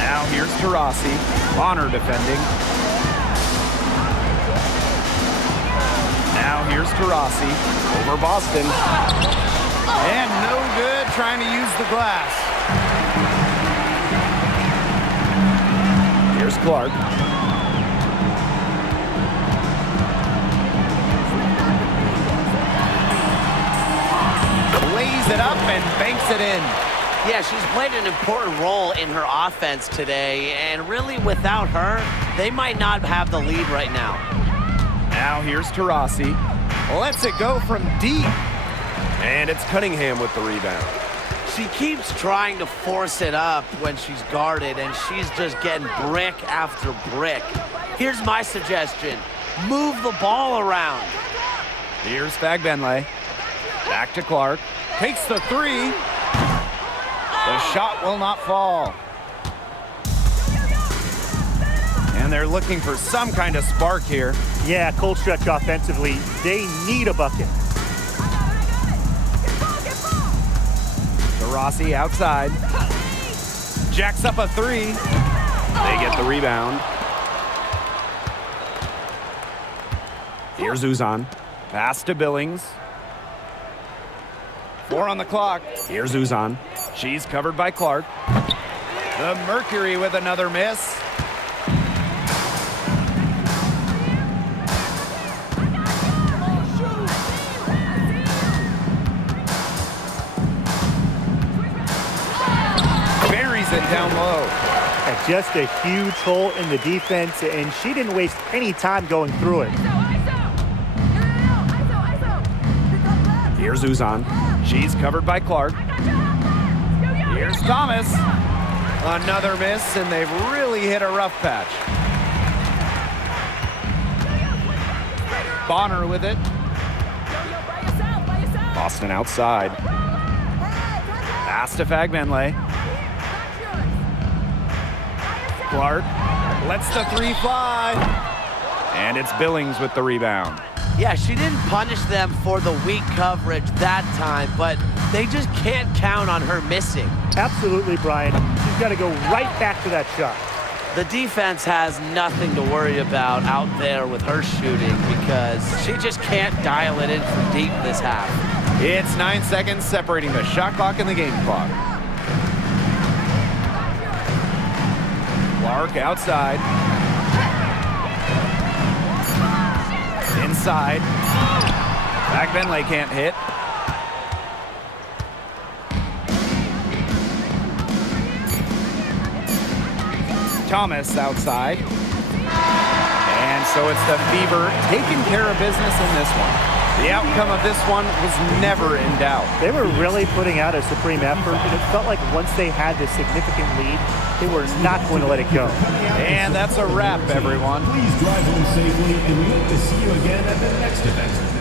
Now here's Taurasi. Bonner defending. Now here's Taurasi over Boston. And no good trying to use the glass. Here's Clark. Lays it up and banks it in. Yeah, she's played an important role in her offense today, and really without her, they might not have the lead right now. Now here's Taurasi. Lets it go from deep. And it's Cunningham with the rebound. She keeps trying to force it up when she's guarded, and she's just getting brick after brick. Here's my suggestion. Move the ball around. Here's Fagbenle. Back to Clark. Takes the three. The shot will not fall. And they're looking for some kind of spark here. Yeah, cold stretch offensively. They need a bucket. Taurasi outside. Jacks up a three. They get the rebound. Here's Uzan. Pass to Billings. 4 on the clock. Here's Uzan. She's covered by Clark. The Mercury with another miss. Buries it down low. And just a huge hole in the defense, and she didn't waste any time going through it. Here's Uzan. She's covered by Clark. Here's Thomas. Another miss, and they've really hit a rough patch. Bonner with it. Boston outside. Pass to Fagbenle. Clark lets the three fly. And it's Billings with the rebound. Yeah, she didn't punish them for the weak coverage that time, but they just can't count on her missing. Absolutely, Brian. She's got to go right back to that shot. The defense has nothing to worry about out there with her shooting because she just can't dial it in from deep this half. It's 9 seconds separating the shot clock and the game clock. Clark outside. Inside. Fagbenle can't hit. Thomas outside. And so it's the Fever taking care of business in this one. The outcome of this one was never in doubt. They were really putting out a supreme effort, and it felt like once they had this significant lead, they were not going to let it go. And that's a wrap, everyone. Please drive home safely, and we hope to see you again at the next event.